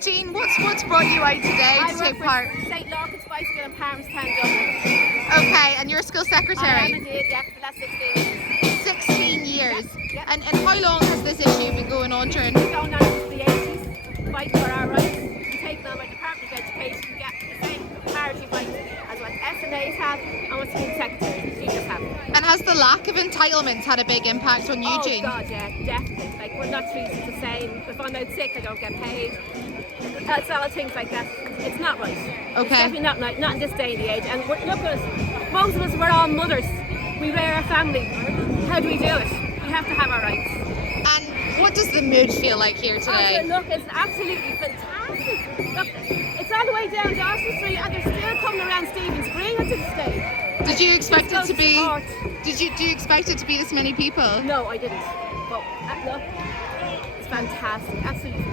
Jean, what's brought you out today to take part? St. Lawrence Bicycle in Palmerstown, Dublin. Okay, and you're a school secretary? I am indeed, yeah, for the last 16 years. 16 years? Yeah. And how long has this issue been going on during? It's going on since the 80s, fighting for our rights, and taken on by the Department of Education to get the same parity rights as what SNAs have and what school secretaries and teachers have. And has the lack of entitlements had a big impact on you, Jean? Oh God, yeah, definitely. Like, we're not treated the same. If I'm out sick, I don't get paid. That's all things like that. It's not right. Okay. It's definitely not right, not in this day and age. And look at us. Most of us, we're all mothers. We rear a family. How do we do it? We have to have our rights. And what does the mood feel like here today? Oh, look, it's absolutely fantastic. Look, it's all the way down Dawson Street, and they're still coming around Stephen's Green at this stage. Did you expect it to be? Support. Do you expect it to be this many people? No, I didn't. But look, it's fantastic. Absolutely